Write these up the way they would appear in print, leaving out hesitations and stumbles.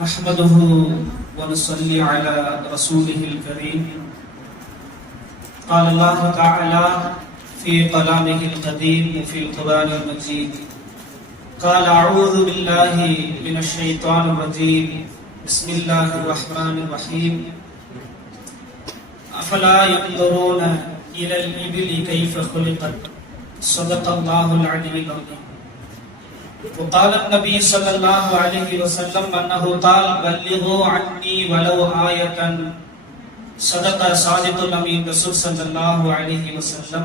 نحمده ونصلي على رسوله الكريم. قال الله تعالى في كلامه القديم وفي القرآن المجيد: قال أعوذ بالله من الشيطان الرجيم. بسم الله الرحمن الرحيم. أفلا ينظرون إلى الإبل كيف خلقت. صدق الله العلي العظيم. وقال النبي صلى الله عليه وسلم أنه قال: بلغوا عني ولو آية. صدق صادق الأمين رسول صلى الله عليه وسلم.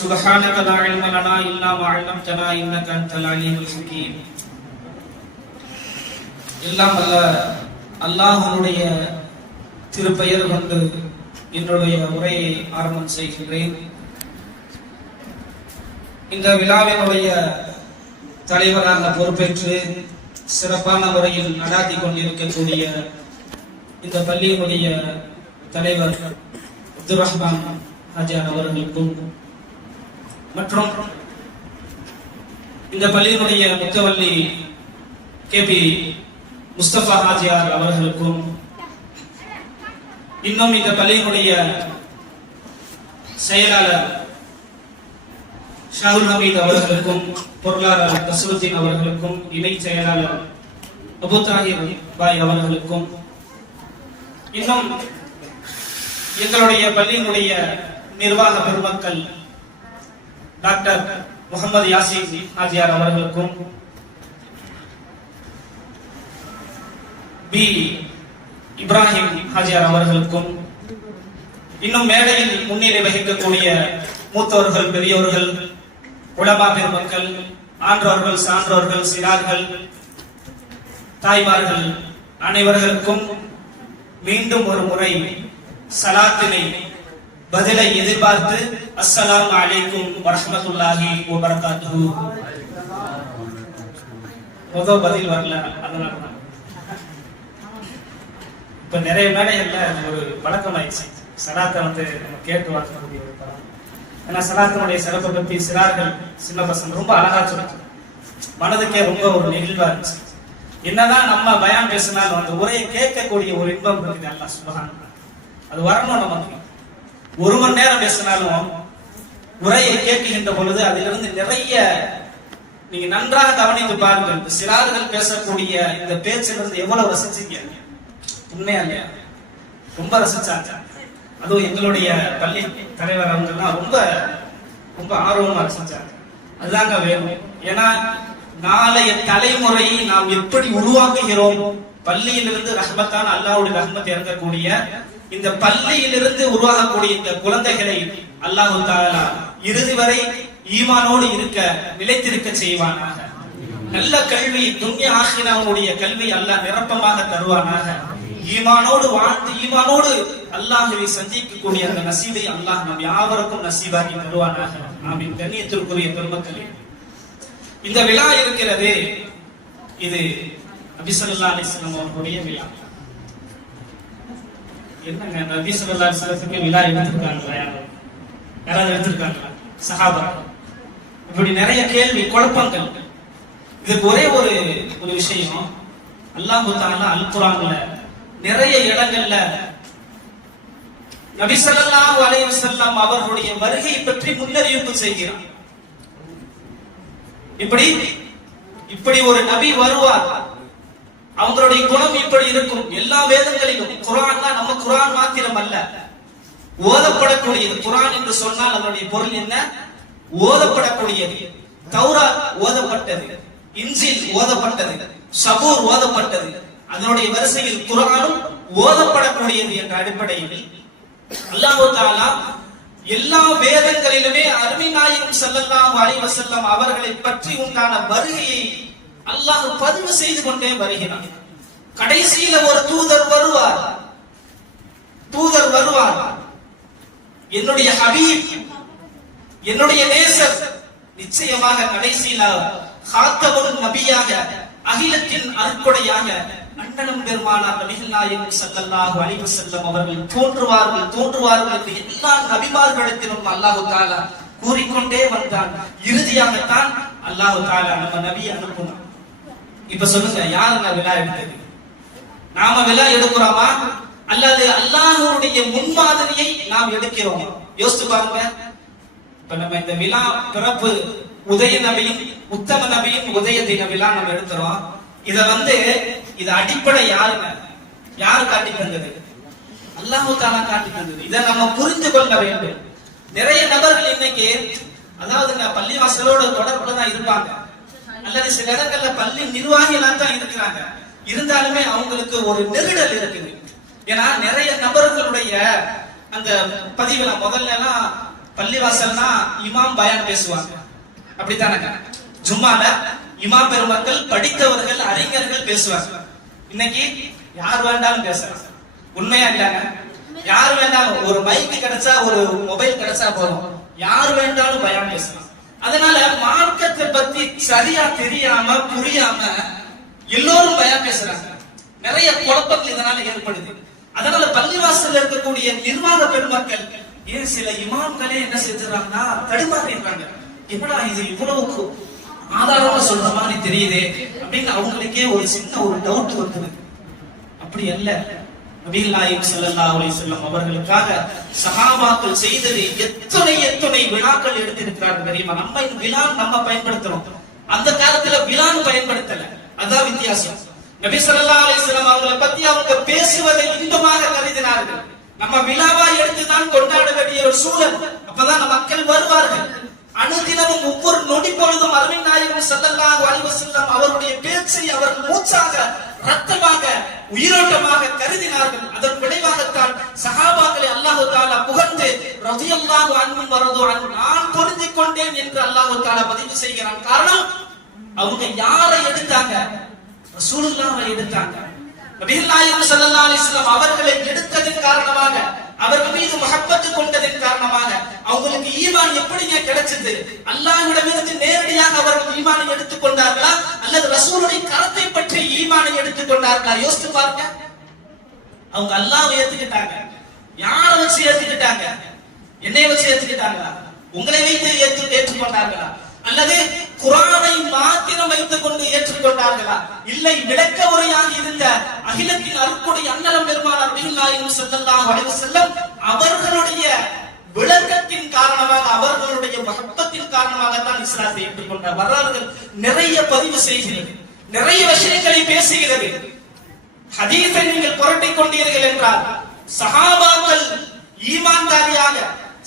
سبحانك لا علم لنا إلا ما علمتنا إنك أنت العليم الحكيم. எல்லாம் அல்ல அல்லாஹ்வுடைய திருப்பெயர் கொண்டு என்னுடைய உரையை ஆரம்பம் செய்கின்றேன். இந்த விழாவினுடைய தலைவராக பொறுப்பேற்று சிறப்பான முறையில் நடாத்தி கொண்டிருக்கக்கூடிய இந்த பள்ளியினுடைய தலைவர் அப்துல் ரஹ்மான் ஹாஜியார் அவர்களுக்கும் மற்றும் இந்த பள்ளியினுடைய முத்தவல்லி கேபி முஸ்தபா ஹாஜியார் அவர்களுக்கும், இன்னும் இந்த பள்ளியினுடைய செயலாளர் ஷாகுல் ஹமீத் அவர்களுக்கும், பொருளாளர் நஸ்ருத்தீன் அவர்களுக்கும், இணை செயலாளர் அபு தாஹிர் பாய் அவர்களுக்கும், இன்னும் எங்களுடைய பள்ளியினுடைய நிர்வாக பெருமக்கள் டாக்டர் முகமது யாசின் ஹாஜியார் அவர்களுக்கும், பி இப்ராஹிம் ஹாஜியார் அவர்களுக்கும், இன்னும் மேடையில் முன்னிலை வகிக்கக்கூடிய மூத்தவர்கள், பெரியவர்கள், உலமா பெருமக்கள், ஆன்றோர்கள், சான்றோர்கள், சிறார்கள், தாய்மார்கள் அனைவர்களுக்கும் மீண்டும் ஒரு முறை சலாத்தினை பதிலை எதிர்பார்த்து அஸ்ஸலாமு அலைக்கும் வரஹ்மத்துல்லாஹி வபரகாத்துஹு. முதல் பதில் வரல, அதனால இப்ப நிறைய மேடைகள்ல ஒரு பழக்கம் ஆயிடுச்சு சலாத்தை நம்ம கேட்டு வாங்கக்கூடிய ஒரு படம். ஏன்னா சலாத்தினுடைய சிறப்பை பற்றி சிறார்கள், சின்ன பசங்க ரொம்ப அழகா சொன்னாங்க. மனதுக்கே ரொம்ப ஒரு நெகிழ்வா இருந்துச்சு. என்னதான் நம்ம பயான் பேசினாலும் அந்த உரையை கேட்கக்கூடிய ஒரு இன்பம் இருக்குது. அல்லாஹ் சுப்ஹானஹு அது வரணும். நமக்கு ஒரு மணி நேரம் பேசினாலும் உரையை கேட்கின்ற பொழுது அதிலிருந்து நிறைய நீங்க நன்றாக கவனித்து பாருங்கள். இந்த சிறார்கள் பேசக்கூடிய இந்த பேச்சிலிருந்து எவ்வளவு ரசிச்சீங்க. உண்மையா இல்லையா? ரொம்ப ரசிச்சாங்க. அதுவும் எங்களுடைய பள்ளி தலைவர் அவங்க எல்லாம் ரொம்ப ரொம்ப ஆர்வமா ரசிச்சாங்க. அதுதாங்க வேணும். ஏன்னா நாளைய தலைமுறையை நாம் எப்படி உருவாக்குகிறோம், பள்ளியிலிருந்து ரஹ்மத்தான அல்லாஹ்வுடைய ரஹ்மத் இறங்கக்கூடிய இந்த பள்ளியிலிருந்து உருவாகக்கூடிய இந்த குழந்தைகளை அல்லாஹ் தஆலா இறுதி வரை ஈமானோடு இருக்க நிலைத்திருக்க செய்வானாக. நல்ல கல்வி, துன்யா ஆখিরাவுடைய கல்வி அல்லாஹ் நிரப்பமாக தருவானாக. ஈமானோடு வாழ்ந்து ஈமானோடு அல்லாஹ்வை சந்திக்கக்கூடிய அந்த நசீபை அல்லாஹ் நம் யாவருக்கும் நசீபாக்கி தருவானாக. ஆமீன். கண்ணியத்திற்குரிய பெருமக்களே, இந்த விழா இருக்கிறது, இது நபி ஸல்லல்லாஹு அலைஹி வஸல்லம் அவர்களுடைய விழா. என்னங்க நபி ஸல்லல்லாஹு அலைஹி வஸல்லத்துக்கு விழா எடுத்திருக்காங்களா? யாராவது எடுத்திருக்காங்களா? சஹாபா. இப்படி நிறைய கேள்வி, குழப்பங்கள். இதுக்கு ஒரே ஒரு விஷயம், அல்லாஹ் தஆலா அல் குர்ஆன்ல நிறைய இடங்கள்ல நபி ஸல்லல்லாஹு அலைஹி வஸல்லம் அவர்களுடைய வருகை பற்றி முன்னறிவிப்பு செய்கிறார். இப்படி ஒரு நபி வருவார், அவங்களுடைய குணம் இப்படி இருக்கும். எல்லா வேதங்களிலும் குர்ஆன் தான், நம்ம குர்ஆன் மாத்திரம் அல்ல, ஓதப்படக்கூடியது. குர்ஆன் என்று சொன்னால் அதனுடைய பொருள் என்ன? ஓதப்படக்கூடியது. தௌராத் ஓதப்பட்டது, இன்ஜீல் ஓதப்பட்டது, சபூர் ஓதப்பட்டது. அதனுடைய வரிசையில் குர்ஆனும் ஓதப்படக்கூடியது என்ற அடிப்படையில் அல்லாஹ் தஆலா எல்லா வேதங்களிலுமே அருமை நாயகம் ஸல்லல்லாஹு அலைஹி வஸல்லம் அவர்களை பற்றி உண்டான வருகையை அல்லாஹ் பதிவு செய்து கொண்டே வருகிறார். கடைசியில ஒரு தூதர் வருவார். என்னுடைய ஹபீப், என்னுடைய நேசர் நிச்சயமாக கடைசியில காத்தவன் நபியாக, அகிலத்தின் அருட்கொடையாக அண்ணனும் பெருமானார் நபிகள் நாயகம் ஸல்லல்லாஹு அலைஹி வஸல்லம் அவர்கள் தோன்றுவார்கள் என்று எல்லா நபிமார்களிடத்திலும் அல்லாஹ் தஆலா கூறிக்கொண்டே வந்தான். இறுதியாகத்தான் அல்லாஹ் தஆலா நம்ம நபியை அனுப்புனான். இப்ப சொல்லுங்க, யாருங்க விழா எடுத்தது? நாம விழா எடுக்கிறோமா அல்லது அல்லாஹ்வுடைய முன்மாதிரியை நாம் எடுக்கிறோம்? யோசித்து பாருங்க. இப்ப நம்ம இந்த விழா பிறப்பு உதய நபியின் உத்தம நபியின் உதய தின விழா நம்ம எடுக்கிறோம். இது அடிப்படை யாருங்க? யாரு காட்டி தந்தது? அல்லாஹ் தஆலா காட்டி தந்தது. இதை நம்ம புரிந்து கொள்ள வேண்டும். நிறைய நபர்கள் இன்னைக்கு அதாவதுங்க பள்ளிவாசலோட தொடர்புல தான் இருப்பாங்க, அல்லது சில இடங்கள்ல பள்ளி நிர்வாகிகளா தான் இருக்கிறாங்க. இருந்தாலுமே அவங்களுக்கு ஒரு நெருடல் இருக்குது. ஏன்னா நிறைய நபர்களுடைய அந்த பதிவுல முதல்ல எல்லாம் பள்ளிவாசல்னா இமாம் பயான் பேசுவாங்க, அப்படித்தானங்க? ஜும்மால இமாம் பெருமக்கள், படித்தவர்கள், அறிஞர்கள் பேசுவாங்க. இன்னைக்கு யார் வேண்டாலும் பேசலாம். உண்மையா இல்லைங்க? யார் வேண்டாலும், ஒரு மைக்கு கிடைச்சா, ஒரு மொபைல் கிடைச்சா போதும், யார் வேண்டாலும் பயான் பேசலாம். அதனால மார்க்கத்தை பத்தி சரியா தெரியாம புரியாம எல்லோரும் பயான் பேசுறாங்க. நிறைய குழப்பங்கள் இதனால ஏற்படுது. அதனால பள்ளிவாசல்ல இருக்கக்கூடிய நிர்வாக பெருமக்கள், ஏன் சில இமாம்களே என்ன செஞ்சுறாங்கன்னா தடுமாறிடுறாங்க. எப்படா இது இவ்வளவு ஆதாரமா சொல்ற மாதிரி தெரியுது அப்படின்னு அவங்களுக்கே ஒரு சின்ன ஒரு டவுட் வருது. அப்படி அல்ல. நபிகள் நாயகம் ஸல்லல்லாஹு அலைஹி வஸல்லம் அவர்களுக்காக சஹாபாக்கள் செய்தது எத்தனை விழாக்கள் எடுத்திருக்கிறார்கள் தெரியுமா? நம்ம இந்த விழா நம்ம பயன்படுத்துறோம், அந்த காலத்துல விழான்னு பயன்படுத்தல. அதான் வித்தியாசம். நபி ஸல்லல்லாஹு அலைஹி வஸல்லம் அவங்களை பத்தி அவங்க பேசுவதை இன்பமாக கருதினார்கள். நம்ம விழாவா எடுத்துதான் கொண்டாட வேண்டிய ஒரு சூழல். அப்பதான் மக்கள் வருவார்கள். அனுதினமும் ஒவ்வொரு நொடி பொழுதும் அருமை நாயகம் ஸல்லல்லாஹு அலைஹி வஸல்லம் அவருடைய பேச்சை அவர்கள் மூச்சாக, ரத்தமாக, உயிரோட்டமாக கருதினார்கள். அதன் விளைவாகத்தான் சஹாபாக்களை அல்லாஹ் தஆலா புகழ்ந்து ரலியல்லாஹு அன்ஹும் வரது அன்ஹு, நான் பொருந்திக் கொண்டேன் என்று அல்லாஹ் தஆலா பதிவு செய்கிறான். காரணம், அவங்க யாரை எடுத்தாங்க? ரசூலுல்லாஹ்வை எடுத்தாங்க. நபிகள் நாயகம் ஸல்லல்லாஹு அலைஹி வஸல்லம் அவர்களை எடுத்ததன் காரணமாக, அவர்கள் மீது முஹப்பத் கொண்டதன் காரணமாக அவங்களுக்கு ஈமான் எப்படிங்க கிடைச்சது? அல்லாஹ்விடமிருந்து நேரடியாக அவர்கள் ஈமானை எடுத்துக் கொண்டார்களா அல்லது ரசூலுடைய கரத்தை பற்றி ஈமானை எடுத்துக் கொண்டார்களா? யோசித்து பாருங்க. அவங்க அல்லாஹ்வை ஏத்துக்கிட்டாங்க. யாரை வச்சு ஏத்துக்கிட்டாங்க? என்னை வச்சு ஏத்துக்கிட்டாங்களா? உங்களை வைத்து ஏற்றுக்கொண்டார்களா? அல்லது குர்ஆனை மாத்திரம் வைத்துக் கொண்டு ஏற்றுக்கொண்டார்களா? இல்லை, விளக்க உரையாக இருந்த அகிலத்தின் அருட்கொடை அன்னலம் பெருமானார் நபிகள் நாயகம் ஸல்லல்லாஹு அலைஹி வஸல்லம் அவர்களுடைய விளக்கத்தின் காரணமாக, அவர்களுடைய முஹப்பத்தின் காரணமாக தான் இஸ்லாத்தை ஏற்றுக்கொண்டார். வரலாறுகள் நிறைய பதிவு செய்கிறது, நிறைய விஷயங்களை பேசுகிறது. ஹதீஸை நீங்கள் புரட்டிக் கொண்டீர்கள் என்றால் சஹாபாக்கள் ஈமான்தாரியாக,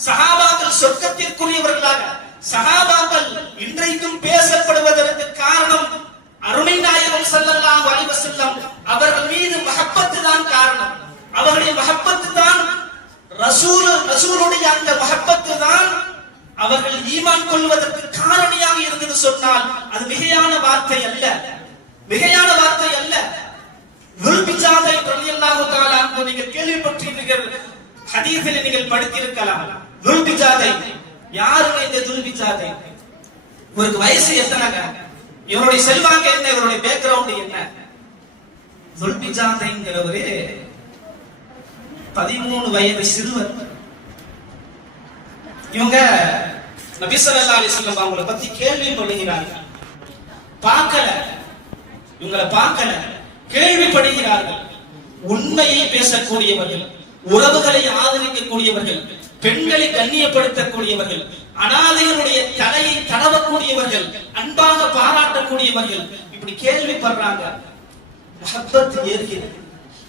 சஹாபாக்கள் சொர்க்கத்திற்குரியவர்களாக, சஹாபாக்கள் இன்றைக்கும் பேசப்படுவதற்கு காரணம் அருமை நாயகம் ஸல்லல்லாஹு அலைஹி வஸல்லம் அவர்கள் மீது மஹப்பத்து தான் காரணம். அவருடைய மஹப்பத்து தான் ரசூலுடைய அந்த மஹப்பத்து தான் அவர்கள் ஈமான் கொள்வதற்கு காரணியாக இருந்தது சொன்னால் அது மிகையான வார்த்தை அல்ல, மிகையான வார்த்தை அல்ல. துல்பிஜாதை ரலியல்லாஹு தஆலா அன்ஹு நீங்கள் கேள்விப்பட்டிருக்கிறீர்கள், ஹதீஸில் நீங்கள் படித்திருக்கலாம். துல்பிஜாதை யாருங்க? இந்த துல்பிஜாதை இவருக்கு வயசு எத்தனைங்க? இவருடைய செல்வாக்கு என்ன? இவருடைய பேக்ரவுண்ட் என்ன? துல்பிஜாதைங்கிறவரு 13 வயது சிறுவர். இவங்க நபி ஸல்லல்லாஹு அலைஹி வஸல்லம் அவங்களை பத்தி கேள்விப்படுகிறார்கள், பார்க்கல, இவங்களை பார்க்கல, கேள்விப்படுகிறார்கள். உண்மையை பேசக்கூடியவர்கள், உறவுகளை ஆதரிக்கக்கூடியவர்கள், பெண்களை கண்ணியப்படுத்தக்கூடியவர்கள், அனாதைகளுடைய தலையை தடவக்கூடியவர்கள், அன்பாக பாராட்டக்கூடியவர்கள். இப்படி கேள்விப்படுறாங்க. முஹப்பத் ஏறுகிறது,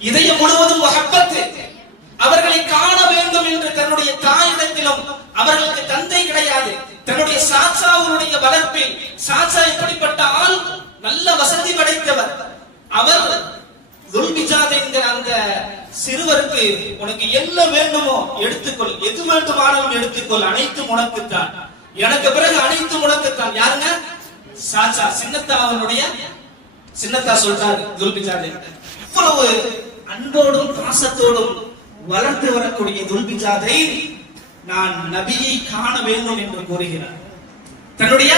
இதயம் முழுவதும் முஹப்பத். அவர்களை காண வேண்டும் என்று தன்னுடைய தாயிடத்திலும், அவர்களுக்கு தந்தை கிடையாது, தன்னுடைய சாச்சாவுடைய வளர்ப்பில், சாச்சா எப்படிப்பட்ட ஆள்? நல்ல வசதி படைத்தவர். அவர் துல்பிஜாதை என்கிற அந்த சிறுவருக்கு, உனக்கு என்ன வேண்டுமோ எடுத்துக்கொள், எது வேண்டுமானாலும் எடுத்துக்கொள், அனைத்தும் உனக்குத்தான், எனக்கு பிறகு அனைத்தும் உனக்குத்தான். யாருங்க? சாச்சா, சின்னத்தாவனுடைய சின்னத்தா சொல்றாரு துல்பிஜாதை. இவ்வளவு அன்போடும் பாசத்தோடும் வளர்த்து வரக்கூடிய துல்பிஜாதை நான் நபியை காண வேண்டும் என்று கூறுகிறார். தன்னுடைய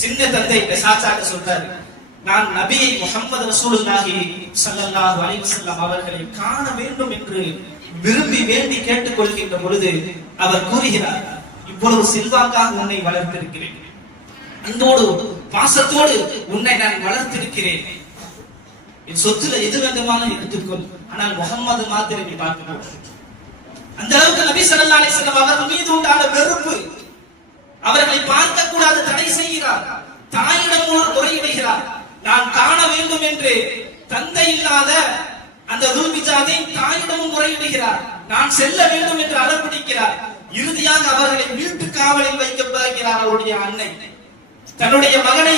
சின்ன தந்தை சாச்சாக்கு சொல்றாரு, நான் நபியை முஹம்மது ரசூலுல்லாஹி ஸல்லல்லாஹு அலைஹி வஸல்லம் அவர்களை காண வேண்டும் என்று விரும்பி வேண்டி கேட்டுக் கொள்கின்ற பொழுது அவர் கூறுகிறார், இவ்வளவு செல்வாக்காக உன்னை வளர்த்திருக்கிறேன், அன்போடு பாசத்தோடு உன்னை நான் வளர்த்திருக்கிறேன், என் சொத்துல எது வேண்டுமானாலும் எடுத்துக்கொள், ஆனால் முகம்மது மாத்திரை நீ பார்க்கணும். அந்த அளவுக்கு நபி ஸல்லல்லாஹு அலைஹி வஸல்லம் அவர்கள் மீது உண்டான வெறுப்பு. அவர்களை பார்க்க கூடாது, தடை செய்கிறார். தாயிடம் முறையிடுகிறார். நான் காண வேண்டும் என்று தந்தை இல்லாத அந்த துல்பிஜாதை தாயிடமும் முறையிடுகிறார். நான் செல்ல வேண்டும் என்று அடம்பிடிக்கிறார். இறுதியாக அவர்களை வீட்டு காவலில் வைக்கப்படுகிறார் அவருடைய அன்னை. தன்னுடைய மகனை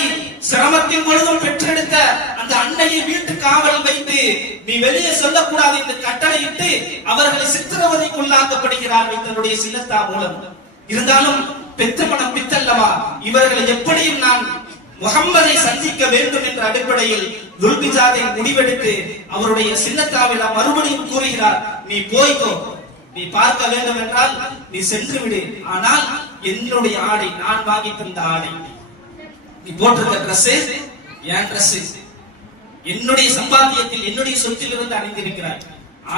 சிரமத்தின் பொழுதும் பெற்றெடுத்த அந்த அன்னையை வீட்டு காவலில் வைத்து நீ வெளியே சொல்லக்கூடாது என்று கட்டளையிட்டு அவர்களை சித்திரவதைக்குள்ளாக்கப்படுகிறார்கள் தன்னுடைய சின்னத்தா மூலம். இருந்தாலும் பெத்த மனம் பித்தல்லவா, இவர்களை எப்படியும் நான் முகம்மதை சந்திக்க வேண்டும் என்ற அடிப்படையில் துல்பிஜாதை முடிவெடுத்து அவருடைய சின்னத்தாவிடம் மறுபடியும் கூறுகிறார், நீ போய்கோ, நீ பார்க்க வேண்டும் என்றால் நீ சென்று விடு, ஆனால் என்னுடைய ஆடை, நான் வாங்கி தந்த ஆடை, நீ போட்டிருந்த டிரஸ் என் டிரஸ், என்னுடைய சம்பாத்தியத்தில் என்னுடைய சொத்தில் இருந்து அணிந்திருக்கிறாய்,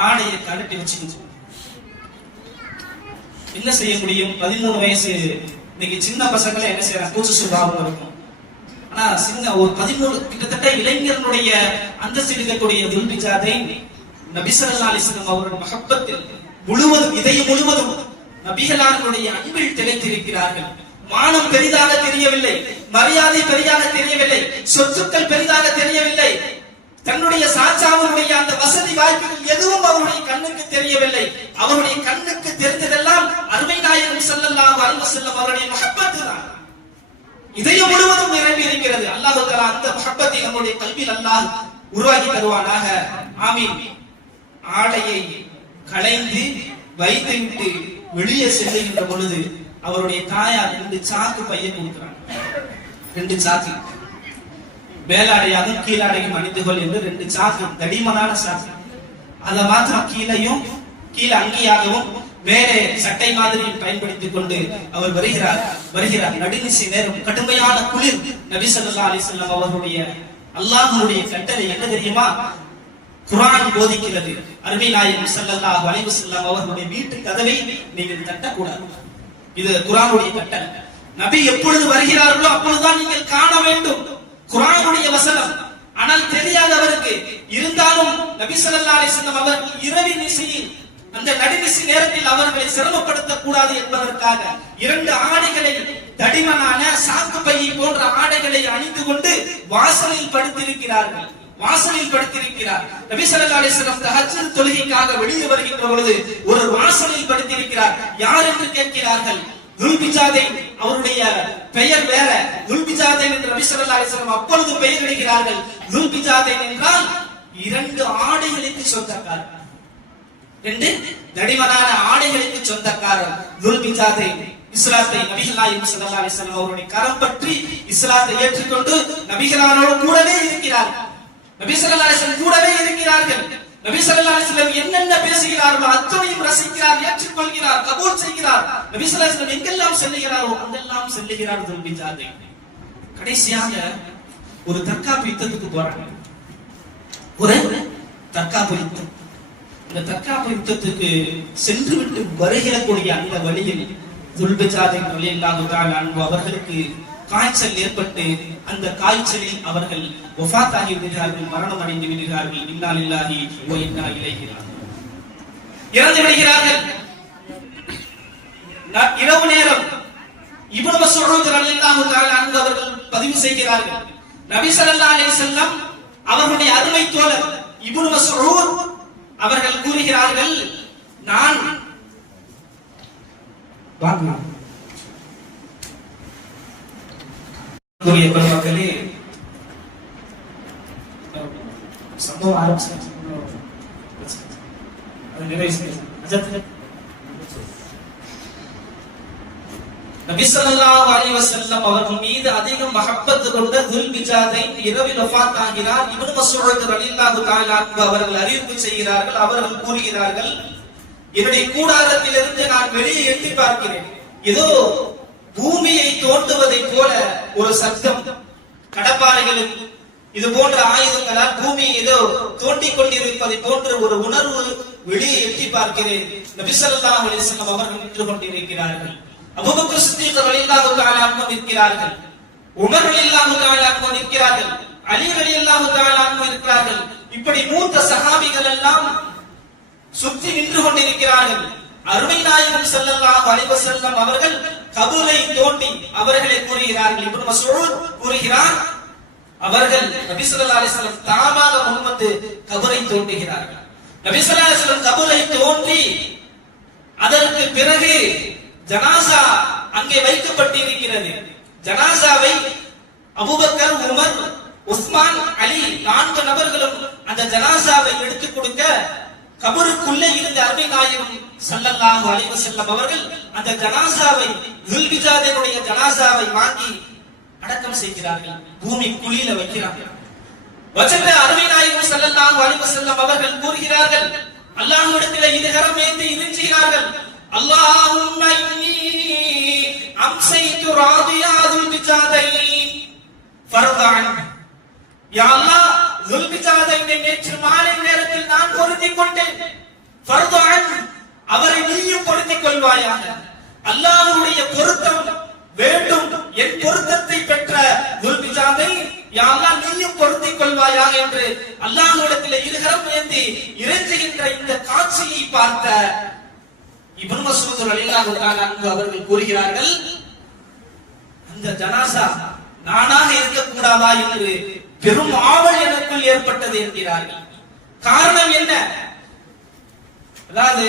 ஆடையை கழட்டி வச்சுக்கிட்டு என்ன செய்ய முடியும்? 13 வயசு. இன்னைக்கு சின்ன பசங்களை என்ன செய்யறாங்க, கூச்சு சுபாவம் இருக்கும். ஆனா சின்ன ஒரு 13 கிட்டத்தட்ட இளைஞர்களுடைய அந்தஸ்தில் இருக்கக்கூடிய துல்பிஜாதை நபி ஸல்லல்லாஹு அலைஹி வஸல்லம் அவருடைய மஹப்பத்தில் முழுவதும், இதயம் முழுவதும் நபிகளாருடைய அன்பில் திளைத்திருக்கிறார்கள். மானம் பெரிதாக தெரியவில்லை, மரியாதை பெரிதாக தெரியவில்லை, சொத்துக்கள் பெரிதாக தெரியவில்லை, தன்னுடைய சாச்சாவுடைய அந்த வசதி வாய்ப்புகள் எதுவும் அவருடைய கண்ணுக்கு தெரியவில்லை. அவருடைய கண்ணுக்கு தெரிந்ததெல்லாம் அருமை நாயகம் ஸல்லல்லாஹு அலைஹி வஸல்லம் அவருடைய மஹப்பத்து தான். இதயம் முழுவதும் நிரம்பி இருக்கிறது. அல்லாஹ் தஆலா அந்த மஹப்பத்தை நம்முடைய கல்வியில் அல்லாஹ் உருவாக்கி தருவானாக. ஆமீன். ஆடையை களைந்து வைத்துவிட்டு வெளியே செல்லுகின்ற பொழுது அவருடைய தாயார் 2 சாக்கு பைய கொடுக்கிறாங்க. 2 சாக்கு, மேலாடையாகவும் கீழாடையும் அணிந்துகொள் என்று 2 சாக்கு, தடிமனான சாக்கு. அதை மாத்திரம் கீழே அங்கியாகவும் மேலே சட்டை மாதிரி பயன்படுத்திக் கொண்டு அவர் வருகிறார். நடுநிசி நேரம், கடுமையான குளிர். நபி ஸல்லல்லாஹு அலைஹி வஸல்லம் அவர்களுடைய அல்லாஹ்வுடைய கட்டளை என்ன தெரியுமா? குர்ஆன் போதிக்கிறது, அருமை நாயகம் ஸல்லல்லாஹு அலைஹி வஸல்லம் அவர்களுடைய வீட்டு கதவை நீங்கள் தட்டக்கூடாது. இது குர்ஆனுடைய கட்டளை. நபி எப்பொழுது வருகிறார்களோ அப்பொழுதுதான் நீங்கள் காண வேண்டும். குர்ஆனுடைய வசனம். ஆனால் தெரியாத அவருக்கு. இருந்தாலும் நபி ஸல்லல்லாஹு அலைஹி வஸல்லம் அவர்கள் இரவி நிசையில், அந்த நடுநிசி நேரத்தில் அவர்களை சிரமப்படுத்த கூடாது என்பதற்காக 2 ஆடைகளை, தடிமனான சாக்கு பையை போன்ற ஆடைகளை அணிந்து கொண்டு வாசலில் படுத்திருக்கிறார்கள். நபி ஸல்லல்லாஹு அலைஹி வஸல்லம் தஹஜ்ஜுத் தொழுகைக்காக வெளியே வருகின்ற பொழுது ஒரு வாசலில் படுத்திருக்கிறார். யார் என்று கேட்கிறார்கள். துல்பிஜாதை, அவருடைய பெயர் வேற. துல்பிஜாதை என்று நபி ஸல்லல்லாஹு அலைஹி வஸல்லம் அப்பொழுது பெயரிடுகிறார்கள். துல்பிஜாதை என்றால் 2 ஆடைகளுக்கு சொந்தக்காரர், 2 தடிமனான ஆடைகளுக்கு சொந்தக்காரர் துல்பிஜாதை. இஸ்லாத்தை நபிகளார் ஸல்லல்லாஹு அலைஹி வஸல்லம் அவருடைய கரம் பற்றி இஸ்லாத்தை ஏற்றுக்கொண்டு நபிகளாரோடு கூடவே இருக்கிறார்கள். நபி ஸல்லல்லாஹு அலைஹி வஸல்லம் கூடவே இருக்கிறார்கள். நபி ஸல்லல்லாஹு அலைஹி வஸல்லம் என்னென்ன பேசுகிறார்களோ அத்தனையும் ரசிக்கிறார், ஏற்றுக்கொள்கிறார், கபூல் செய்கிறார். நபி ஸல்லல்லாஹு அலைஹி வஸல்லம் எங்கெல்லாம் செல்லுகிறாரோ அங்கெல்லாம் செல்லுகிறார் துல்பிஜாதை. கடைசியாக ஒரு தற்காப்பு யுத்தத்துக்கு போறாங்க. ஒரு தற்காப்பு யுத்தம். இந்த தற்காப்பு யுத்தத்துக்கு சென்று விட்டு வருகிறக்கூடிய அந்த வழியில் துல்பிஜாதை ரலியல்லாஹு தஆலா அன்ஹு அவர்களுக்கு காய்ச்சல் ஏற்பட்டு அந்த காய்ச்சலில் அவர்கள் வஃபாத் ஆகி விடுகிறார்கள், மரணம் அடைந்து விடுகிறார்கள். இன்னா லில்லாஹி வ இன்னா இலைஹி ராஜிஊன். இறந்து விடுகிறார்கள். இரவு நேரம் இப்னு மஸ்ஊத் ரலியல்லாஹு தஆலா அன்ஹு அவர்கள் பதிவு செய்கிறார்கள். நபி ஸல்லல்லாஹு அலைஹி வஸல்லம் அவர்களுடைய அருமை தோழர் இப்னு மஸ்ஊத் அவர்கள் கூறுகிறார்கள், நான் பெருமக்களே சம்பவம் ஆரம்பிச்சு நபி ஸல்லல்லாஹு அலைஹி வஸல்லம் அவர்கள் மீது அதிகம் மஹப்பத் கொண்ட துல்பிஜாதை இரவில் வஃபாத் ஆகிறார். இப்னு மஸ்ஊத் ரலியல்லாஹு தஆலா அன்ஹு அவர்கள் அறிவிப்பு செய்கிறார்கள். அவர்கள் கூறுகிறார்கள், என்னுடைய கூடாரத்திலிருந்து நான் வெளியே எட்டி பார்க்கிறேன். ஏதோ பூமியை தோண்டுவதை போல ஒரு சத்தம், கடப்பாறைகளும் இது போன்ற ஆயுதங்களால் பூமியை ஏதோ தோண்டிக் கொண்டிருப்பதை போன்ற ஒரு உணர்வு. வெளியே எட்டி பார்க்கிறேன். நபி ஸல்லல்லாஹு அலைஹி வஸல்லம் அவர்கள் நின்று கொண்டிருக்கிறார்கள். அபூபக்கர் சித்தீக் ரலியல்லாஹு தஆலா அன்ஹு நிற்கிறார்கள். உமர் ரலியல்லாஹு தஆலா அன்ஹு இருக்கிறார்கள், அலி ரலியல்லாஹு தஆலா அன்ஹு இருக்கிறார்கள். இப்படி மூத்த சஹாபிகள் எல்லாம் சுற்றி நின்று கொண்டிருக்கிறார்கள். அருமை நாயகம் ஸல்லல்லாஹு அலைஹி வஸல்லம் அவர்கள் கபரை தோண்டி அவர்களை கூறுகிறார்கள். இப்னு மஸ்ஊத் கூறுகிறார், அவர்கள் நபி ஸல்லல்லாஹு அலைஹி வஸல்லம் தாமாக முன்வந்து கபரை தோண்டுகிறார்கள். நபி ஸல்லல்லாஹு அலைஹி வஸல்லம் கபரை தோண்டி அதற்கு பிறகு ஜனாசா அங்கே வைக்கப்பட்டிருக்கிறது. ஜனாசாவை அபூபக்கர், உமர், உஸ்மான், அலி 4 நபர்களும் அந்த ஜனாசாவை எடுத்துக் கொடுக்க கபருக்குள்ளே இருந்த அருமை நாயகம் ஸல்லல்லாஹு அலைஹி வஸல்லம் அவர்கள் அந்த ஜனாசாவை ஸுல்பிஜாதினுடைய ஜனாசாவை வாங்கி அடக்கம் செய்கிறார்கள். பூமி குழியில வைக்கிறார்கள். வஜ்ர அருமை நாயகம் ஸல்லல்லாஹு அலைஹி வஸல்லம் அவர்கள் கூறுகிறார்கள், அல்லாஹ்விடத்திலே இதுகரம் ஏந்தி இறைஞ்சுகிறார்கள், அல்லாஹும்ம இன்னி அம்சைது ராதியா ஸுல்பிஜாதைன் ஃபர்தான். யா அல்லாஹ், ஸுல்பிஜாதைனை நேற்று மாலை நேரத்தில் நான் பொருந்திக் கொண்டேன். ஃபர்தான், அவரை நீயும் பொருந்திக் கொள்வாயாக. அல்லாஹ்வுடைய பொருத்தம் வேண்டும், என் பொருத்தத்தை பெற்ற ஸுல்பிஜாதை யா அல்லாஹ் நீயும் பொருந்திக் கொள்வாயாக என்று அல்லாஹ்விடத்திலே இருகரம் ஏந்தி இறைஞ்சுகின்ற இந்த காட்சியை பார்த்த இப்னு மஸ்ஊத் ரலியல்லாஹு தஆலா அன்ஹு அவர்கள் கூறுகிறார்கள், அந்த ஜனாசா நானாக இருக்கக்கூடாதா என்று பெரும் ஆவல் எனக்குள் ஏற்பட்டது என்கிறார்கள். காரணம் என்ன? அதாவது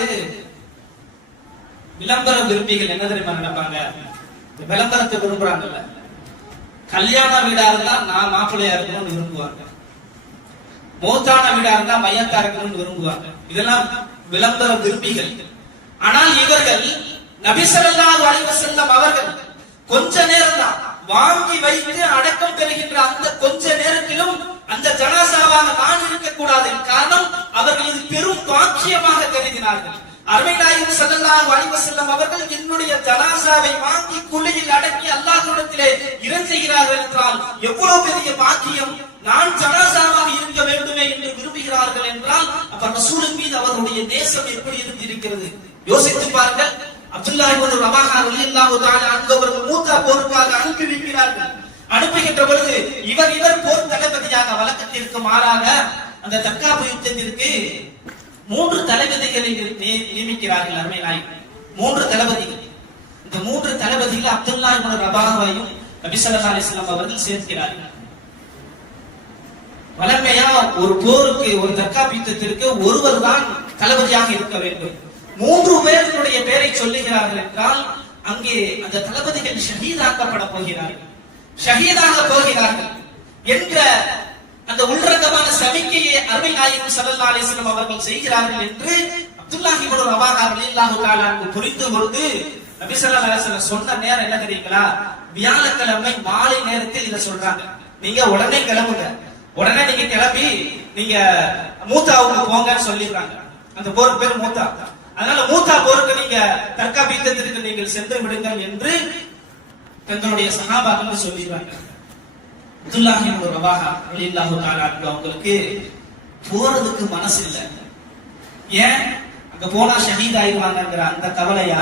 விளம்பர விரும்பிகள் என்ன தெரியுமா நினைப்பாங்க? விளம்பரத்தை விரும்புறாங்கல்ல, கல்யாண வீடா இருந்தா நான் மாப்பிள்ளையா இருக்கணும்னு விரும்புவாங்க, மௌத்தான வீடா இருந்தா மையத்தா இருக்கணும்னு விரும்புவாங்க. இதெல்லாம் விளம்பர விரும்பிகள். ஆனால் இவர்கள் நபி ஸல்லல்லாஹு அலைஹி வஸல்லம் அவர்கள் கொஞ்ச நேரம் தான் வாங்கி வைத்து அடக்கம் பெறுகின்ற அந்த கொஞ்ச நேரத்திலும் அந்த ஜனாசாவாக நான் இருக்கக்கூடாது. காரணம், அவர்கள் இது பெரும் பாக்கியமாக கருதினார்கள். அருமை நாயகம் ஸல்லல்லாஹு அலைஹி வஸல்லம் அவர்கள் என்னுடைய ஜனாசாவை வாங்கி குழியில் அடக்கி அல்லாஹ்விடத்திலே இறைஞ்சுகிறார்கள் என்றால் எவ்வளவு பெரிய பாக்கியம்! நான் ஜனாசாவாக இருக்க வேண்டுமே என்று விரும்புகிறார்கள் என்றால் அப்ப ரசூலின் மீது அவருடைய நேசம் எப்படி இருந்திருக்கிறது யோசித்து பாருங்கள். அப்துல்லாஹ் இப்னு ரவாஹா ரலியல்லாஹு தஆலா அன்ஹு அவர்கள் மூத்தா போருக்காக அனுப்பி வைக்கிறார்கள். அனுப்புகின்ற பொழுது இவர் போர் தளபதியாக வழக்கத்திற்கு மாறாக அந்த தக்காபு யுத்தத்திற்கு 3 தளபதிகளை நியமிக்கிறார்கள். அருமை நாயகம் 3 தளபதிகள். இந்த 3 தளபதிகள் அப்துல்லாஹ் இப்னு ரவாஹாவையும் நபி ஸல்லல்லாஹு அலைஹி வஸல்லம் அவர்கள் சேர்க்கிறார்கள். வழமையா ஒரு போருக்கு, ஒரு தக்காபு யுத்தத்திற்கு ஒருவர் தான் தளபதியாக இருக்க வேண்டும். 3 பேர்களுடைய பெயரை சொல்லுகிறார்கள் என்றால் அங்கே அந்த தளபதிகள் ஷஹீதாக்கப்பட போகிறார்கள், ஷஹீதாக போகிறார்கள் என்ற அந்த உள்ரங்கமான சமிக்கையை அருமை நாயகம் ஸல்லல்லாஹு அலைஹி வஸல்லம் அவர்கள் செய்கிறார்கள் என்று அப்துல்லாஹ் இப்னு ரவாஹா ரலியல்லாஹு தஆலா அன்ஹு புரிந்து கொண்டு நபி ஸல்லல்லாஹு அலைஹி வஸல்லம் சொன்ன நேரம் என்ன தெரியுங்களா? வியாழக்கிழமை மாலை நேரத்தில் இத சொல்றாங்க, நீங்க உடனே கிளம்புங்க, உடனே நீங்க கிளம்பி நீங்க மூத்தாவுக்கு போங்கன்னு சொல்லிடுறாங்க. அந்த போருக்கு பேர் மூத்தா. அதனால மூத்தா போருக்கு நீங்க தற்காப்பு யுத்தத்திற்கு நீங்கள் சென்று விடுங்கள் என்று தங்களுடைய சஹாபாக்கள் சொல்லிடுறாங்க. அப்துல்லாஹ் இப்னு ரவாஹா ரலியல்லாஹு தஆலா அன்ஹு அவங்களுக்கு போறதுக்கு மனசு இல்ல. ஏன்? அங்க போனா ஷஹீத் ஆயிடுவாங்கங்கிற அந்த கவலையா?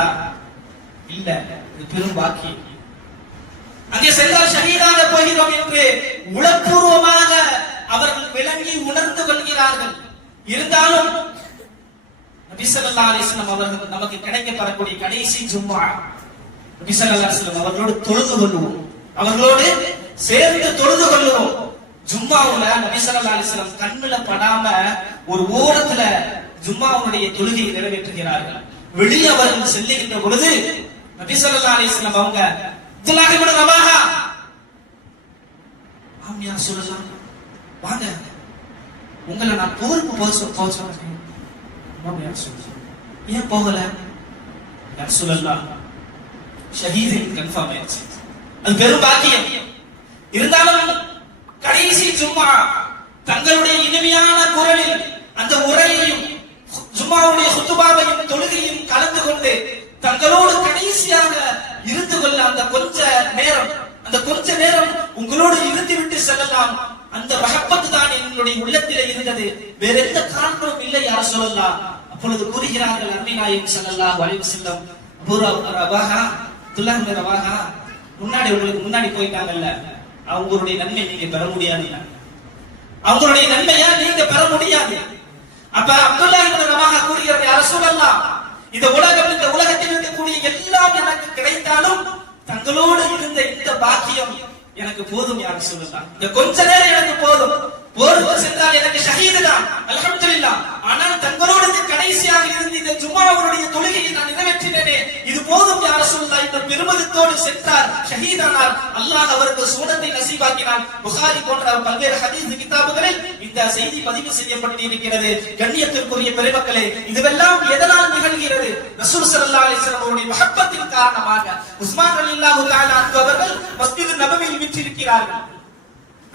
இல்ல, இது பெரும் பாக்கியம். அங்கே சென்றால் ஷஹீதாக போகிறோம் என்று உளப்பூர்வமாக அவர்கள் விளங்கி உணர்ந்து கொள்கிறார்கள். இருந்தாலும் நபி ஸல்லல்லாஹு அலைஹி வஸல்லம் அவர்கள் நமக்கு கிடைக்கப்படக்கூடிய கடைசி ஜும்மா, நபி ஸல்லல்லாஹு அலைஹி வஸல்லம் அவர்களோடு தொழுது கொள்வோம், அவர்களோடு சேர்ந்து தொழுது கொள்வோம். ஜும்மாவுல நபி ஸல்லல்லாஹு அலைஹி வஸல்லம் கண்ணுல படாம ஒரு ஓரத்துல ஜும்மாவுடைய தொழுகையை நிறைவேற்றுகிறார்கள். வெளியே அவர்கள் செல்லுகின்ற பொழுது நபி ஸல்லல்லாஹு அலைஹி வஸல்லம் அவங்க அப்துல்லாஹ் இப்னு ரவாஹா, ஆம் யா ரசூலல்லாஹ், வாங்க, உங்களை நான் போருக்கு போக சொல்றேன். ஏன் போகல? யா ரசூலல்லாஹ், ஷஹீத் கன்ஃபார்ம் ஆயிடுச்சு, அது பெரும் பாக்கியம். இருந்தாலும் கடைசி ஜும்மா தங்களுடைய இனிமையான குரலில் அந்த உரையையும் ஜும்மாவுடைய குத்துபாவையும் தொழுகையும் கலந்து கொண்டு தங்களோடு கடைசியாக இருந்து கொள்ள அந்த கொஞ்ச நேரம் உங்களோடு இருந்து விட்டு செல்லலாம், அந்த மஹப்பத் தான் எங்களுடைய உள்ளத்திலே இருந்தது, வேற எந்த காரணமும் இல்லை யா ரசூலல்லாஹ். அப்பொழுது கூறுகிறார்கள் அருமை நாயகம் ஸல்லல்லாஹு அலைஹி வஸல்லம், அபூ ரவாஹா, அப்துல்லாஹ் இப்னு ரவாஹா உங்களுக்கு முன்னாடி போயிட்டாங்கல்ல, அவங்களுடைய நன்மை நீங்க பெற முடியாது. அவங்களுடைய நன்மையா நீங்க பெற முடியாது. அப்ப அப்துல்லாஹ் இப்னு ரவாஹா கூறுகிறார், யா ரசூலல்லாஹ், இந்த உலகத்தில் இருக்கக்கூடிய எல்லாம் எனக்கு கிடைத்தாலும் தங்களோடு இருந்த இந்த பாக்கியம் எனக்கு போதும் யா ரசூலல்லாஹ். இந்த கொஞ்ச நேரம் எனக்கு போதும். போருக்கு சென்றால் எனக்கு ஷஹீது தான், அல்ஹம்துலில்லாஹ். ஆனால் தங்களோடு கடைசியாக இருந்து இந்த ஜும்ஆவுடைய தொழுகையை நான் நிறைவேற்றினேனே, இது போதும் யா ரசூலல்லாஹ் என்ற பெருமிதத்தோடு சென்றார், ஷஹீதானார். அல்லாஹ் அவருக்கு சுவனத்தை நசீபாக்கினான். புகாரி போன்ற பல்வேறு ஹதீஸ் கிதாபுகளில் இந்த செய்தி பதிவு செய்யப்பட்டிருக்கிறது. கண்ணியத்திற்குரிய பெருமக்களே, இதுவெல்லாம் எதனால் நிகழ்கிறது? ரசூல் ஸல்லல்லாஹு அலைஹி வஸல்லம் அவருடைய மஹப்பத்தின் காரணமாக உஸ்மான் ரலியல்லாஹு தஆலா அன்ஹு அவர்கள் மஸ்ஜித் நபவியில் விற்றிருக்கிறார்கள்.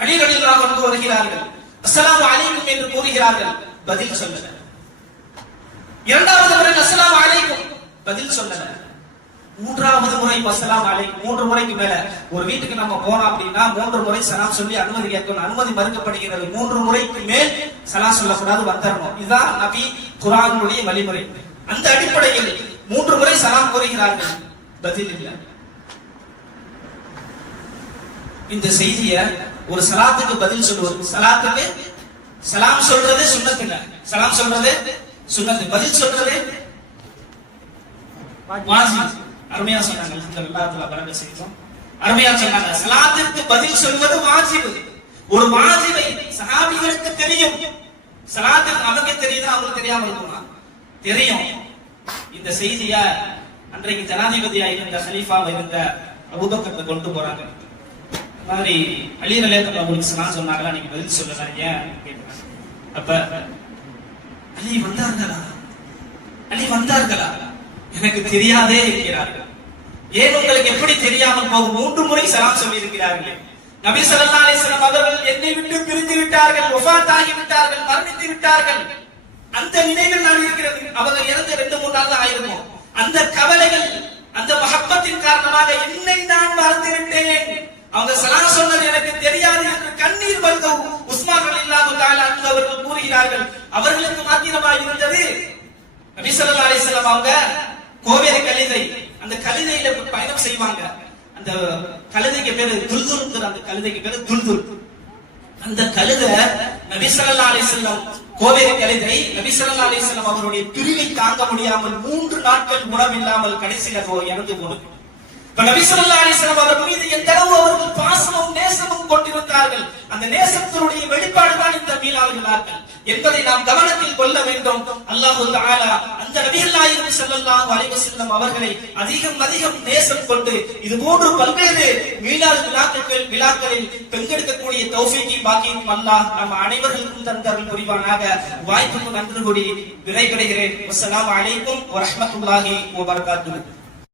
அலி ரலியல்லாஹு அன்ஹு வருகிறார்கள், அஸ்ஸலாமு அலைக்கும் என்று கூறுகிறார்கள், பதில் சொல்லல. இரண்டாவது முறை அஸ்ஸலாமு அலைக்கும், பதில் சொல்லல. மூன்றாவது முறை அஸ்ஸலாமு அலைக்கும். 3 முறைக்கு மேல ஒரு வீட்டுக்கு நம்ம போனோம் அப்படின்னா 3 முறை சலாம் சொல்லி அனுமதி கேட்கணும். அனுமதி மறுக்கப்படுகிறது. 3 முறைக்கு மேல் சலாம் சொல்லக்கூடாது, வந்துடணும். இதுதான் நபி குர்ஆனுடைய வழிமுறை. அந்த அடிப்படையில் 3 முறை சலாம் கூறுகிறார்கள், பதில் இல்லை. இந்த செய்திய ஒரு சலாத்துக்கு பதில் சொல்லுவது, சலாத்துக்கு சலாம் சொல்றது சுன்னத் இல்ல, சலாம் சொல்றது சுன்னத், பதில் சொல்றது வாஜிப். அருமையா சொன்னாங்க, அல்ஹம்துலில்லாஹ் பரக்கத் செய்தோம். அருமையா சொன்னாங்க, சலாத்திற்கு பதில் சொல்வது வாஜிப். ஒரு வாஜிபை சஹாபிகளுக்கு தெரியும், சலாத்துக்கு நமக்கு தெரியுது, அவங்களுக்கு தெரியாம இருக்குமா? தெரியும். இந்த செய்திய அன்றைக்கு ஜனாதிபதியா இருந்த ஹலீஃபாவா இருந்த அபூபக்கர் கொண்டு போறாங்க. மாதிரி அலி ரலியல்லாஹு அன்ஹு சலாம் சொன்னாங்களா, நீங்க பதில் சொல்லல ஏன் கேக்குறாங்க. அப்ப அலி வந்தார்களா, அலி வந்தார்களா, எனக்கு தெரியாதே என்கிறார்கள். ஏன் உங்களுக்கு எப்படி தெரியாமல் போகும்? 3 முறை சலாம் சொல்லி இருக்கிறார்கள். நபி ஸல்லல்லாஹு அலைஹி வஸல்லம் அவர்கள் என்னை விட்டு பிரிந்து விட்டார்கள், வஃபாத் ஆகி விட்டார்கள், மரணித்து விட்டார்கள். அந்த நினைவில் நான் இருக்கிறது. அவங்க இறந்து 2-3 நாள் தான் ஆயிருக்கும். அந்த கவலைகள், அந்த மஹப்பத்தின் காரணமாக என்னை நான் மறந்து விட்டேன், அவங்க சலாம் சொன்னது எனக்கு தெரியாது என்று கண்ணீர் வல்கும் உஸ்மான் ரலியல்லாஹு தஆலா அன்ஹு அவர்கள் கூறுகிறார்கள். அவர்களுக்கு மாத்திரமா இருந்தது, நபி ஸல்லல்லாஹு அலைஹி வஸல்லம் அவங்க கோவேரி கழுதை, அந்த கழுதையில பயணம் செய்வாங்க. அந்த கழுதைக்கு பேரு துல்துல், அந்த கழுதைக்கு பேரு துல்துல். அந்த கழுதை நபி ஸல்லல்லாஹு அலைஹி வஸல்லம், கோவேரி கழுதை நபி ஸல்லல்லாஹு அலைஹி வஸல்லம் அவருடைய பிரிவை தாங்க முடியாமல் 3 நாட்கள் உணவில்லாமல் கடைசியில இறந்து போனது. நபி ஸல்லல்லாஹு அலைஹி வஸல்லம் அவர்கள் மீது எந்த அளவு அவர்கள் பாசமும் நேசமும் கொண்டிருந்தார்கள், அந்த நேசத்தினுடைய வெளிப்பாடு தான் இந்த மீளாளர்களார்கள் என்பதை நாம் கவனத்தில் கொள்ள வேண்டும். அல்லாஹ் தஆலா அந்த நபிகள் நாயகம் ஸல்லல்லாஹு அலைஹி வஸல்லம் அவர்களை அதிகம் நேசம் கொண்டு இது போன்ற பல்வேறு மீளாள் விழாக்களில் பங்கெடுக்கக்கூடிய தௌஃபீகை பாக்கியம் அல்லாஹ் நம் அனைவருக்கும் தந்தருள் புரிவானாக. வாய்ப்புக்கு நன்றி கூறி விடைபெறுகிறேன். அஸ்ஸலாமு அலைக்கும் வரஹ்மத்துல்லாஹி வபரகாத்துஹு.